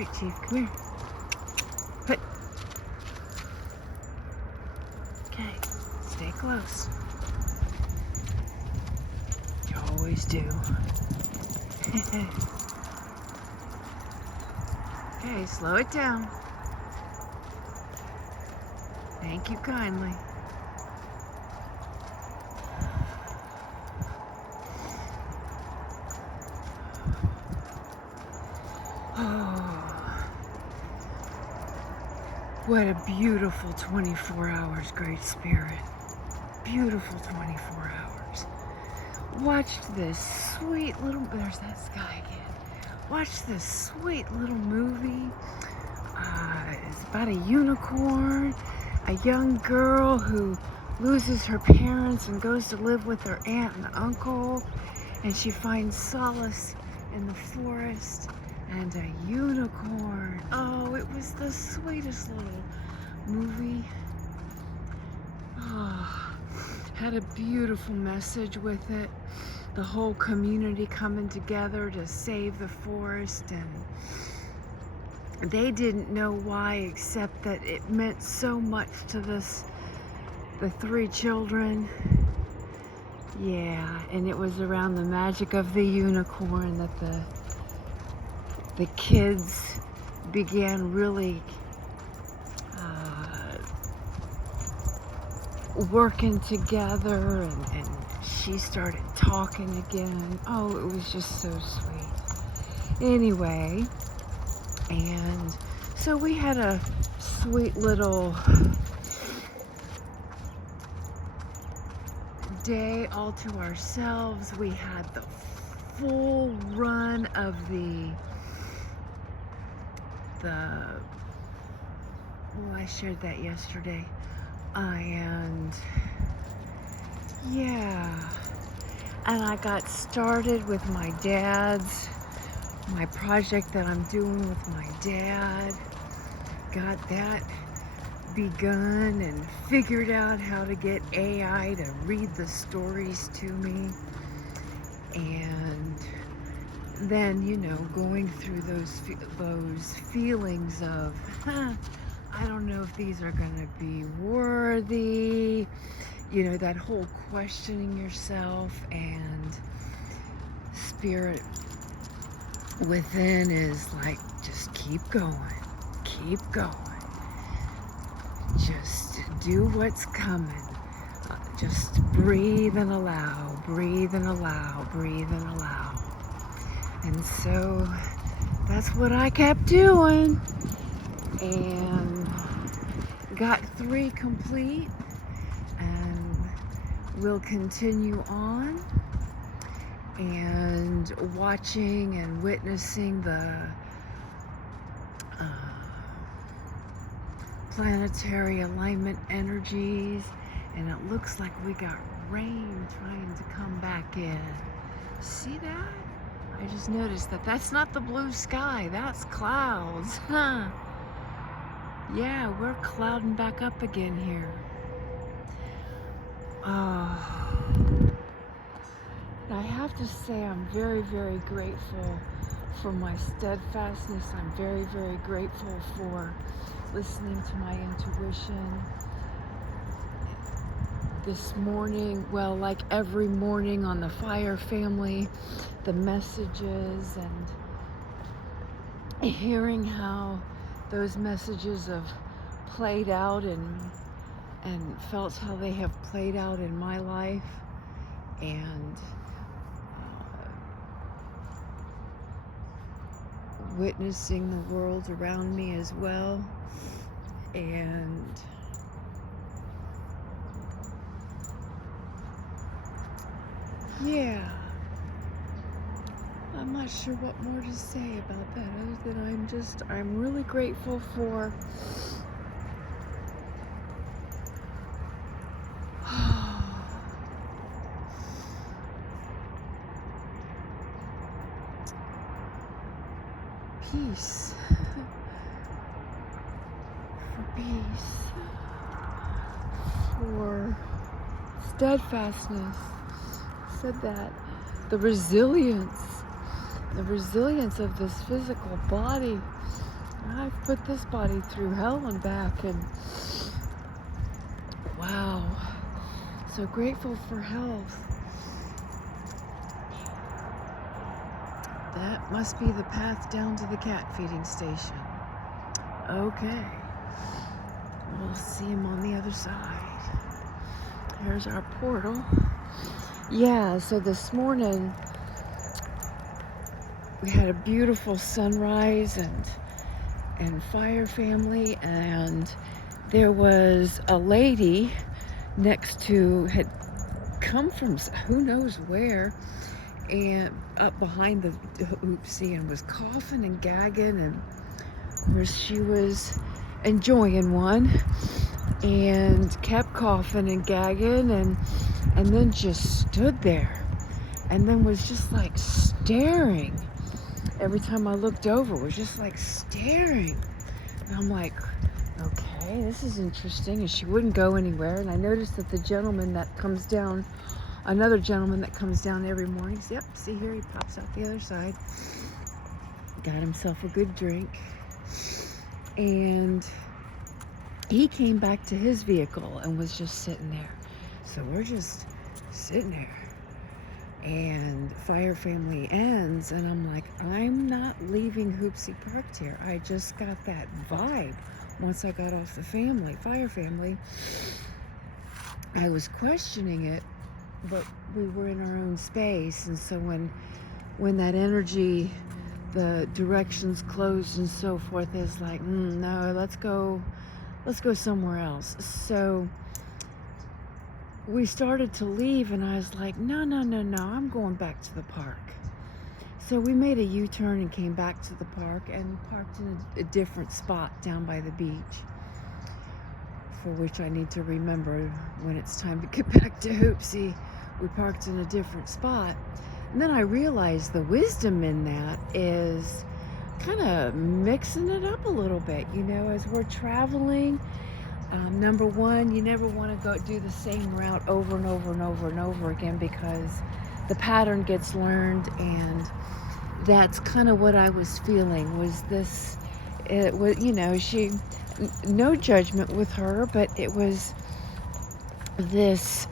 right, Chief. Come here. Put. Okay. Stay close. You always do. Okay, slow it down. Thank you kindly. Oh, what a beautiful 24 hours, Great Spirit. Beautiful 24 hours. Watch this sweet little, there's that sky again. Watch this sweet little movie. It's about a unicorn, a young girl who loses her parents and goes to live with her aunt and uncle, and she finds solace in the forest and a unicorn. Oh, it was the sweetest little movie. Oh, had a beautiful message with it. The whole community coming together to save the forest, and they didn't know why, except that it meant so much to the 3 children. Yeah, and it was around the magic of the unicorn that the kids began really working together, and she started talking again. Oh, it was just so sweet. Anyway, and so we had a sweet little day all to ourselves. We had the full run of the well, I shared that yesterday. And yeah, and I got started with my project that I'm doing with my dad. Got that begun and figured out how to get AI to read the stories to me. And then, going through those feelings of, I don't know if these are going to be worthy, that whole questioning yourself, and spirit within is like, just keep going, just do what's coming, just breathe and allow, breathe and allow, breathe and allow. And so that's what I kept doing, and got 3 complete, and we'll continue on, and watching and witnessing the planetary alignment energies, and it looks like we got rain trying to come back in. See that? I just noticed that that's not the blue sky, that's clouds. Huh? Yeah, we're clouding back up again here. I have to say I'm very, very grateful for my steadfastness. I'm very, very grateful for listening to my intuition. This morning, well, like every morning on the Fire Family, the messages, and hearing how those messages have played out and felt how they have played out in my life, and witnessing the world around me as well. And yeah, I'm not sure what more to say about that, other than I'm really grateful for peace. For peace. For steadfastness. Said that. The resilience of this physical body I've put this body through hell and back, and wow, so grateful for health. That must be the path down to the cat feeding station. Okay, we'll see him on the other side. Here's our portal. Yeah, so this morning we had a beautiful sunrise and fire family, and there was a lady next to, had come from who knows where, and up behind the oopsie, and was coughing and gagging, and of course she was enjoying one and kept coughing and gagging, and then just stood there and then was just like staring. Every time I looked over, it was just like staring. And I'm like, okay, this is interesting. And she wouldn't go anywhere. And I noticed that the gentleman that comes down, another gentleman that comes down every morning, yep, see here, he pops out the other side, got himself a good drink, and he came back to his vehicle and was just sitting there. So we're just sitting there, and fire family ends, and I'm like, I'm not leaving Hoopsie parked here. I just got that vibe once I got off the fire family. I was questioning it, but we were in our own space, and so when that energy, the directions closed and so forth, is like, no, let's go somewhere else. So we started to leave, and I was like, no, I'm going back to the park. So we made a U-turn and came back to the park and parked in a different spot down by the beach, for which I need to remember when it's time to get back to Hoopsie. We parked in a different spot. And then I realized the wisdom in that is kind of mixing it up a little bit, as we're traveling. Number one, you never want to go do the same route over and over and over and over again, because the pattern gets learned, and that's kind of what I was feeling, was this, it was, she, no judgment with her, but it was this,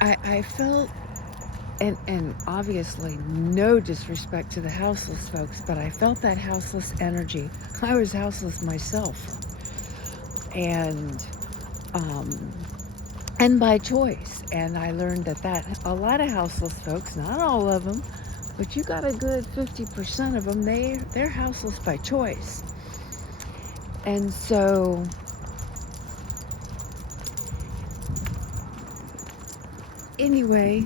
I felt, and obviously no disrespect to the houseless folks, but I felt that houseless energy. I was houseless myself, and by choice. And I learned that a lot of houseless folks, not all of them, but you got a good 50% of them, they're houseless by choice. And so anyway,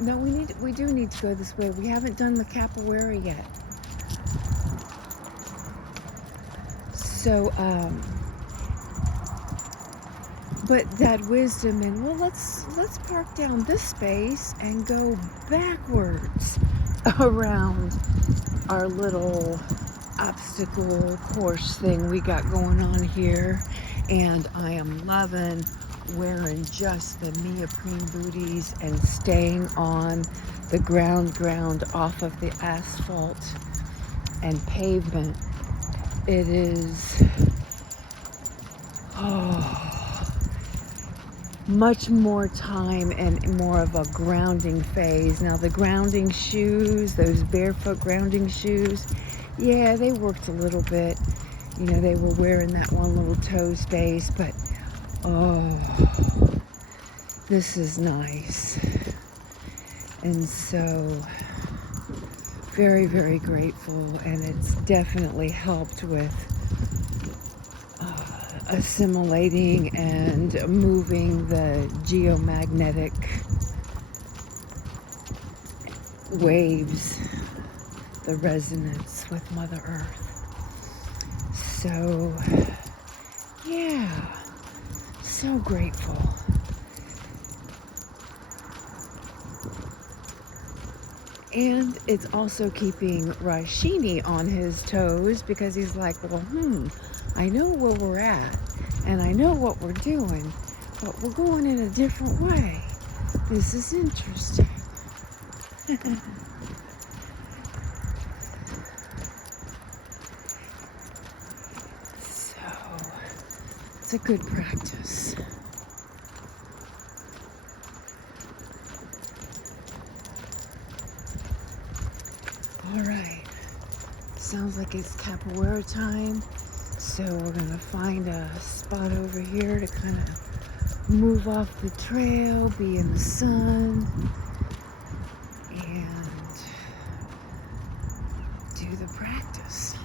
no, we do need to go this way. We haven't done the capoeira yet. So, but that wisdom, and well, let's park down this space and go backwards around our little obstacle course thing we got going on here. And I am loving wearing just the neoprene booties and staying on the ground off of the asphalt and pavement. It is much more time and more of a grounding phase. Now the grounding shoes, those barefoot grounding shoes, yeah, they worked a little bit. They were wearing that one little toe space, but this is nice. And so very, very grateful, and it's definitely helped with assimilating and moving the geomagnetic waves, the resonance with Mother Earth. So yeah, so grateful. And it's also keeping Rashini on his toes, because he's like, well, I know where we're at, and I know what we're doing, but we're going in a different way. This is interesting. It's a good practice. All right. Sounds like it's capoeira time. So we're gonna find a spot over here to kind of move off the trail, be in the sun, and do the practice.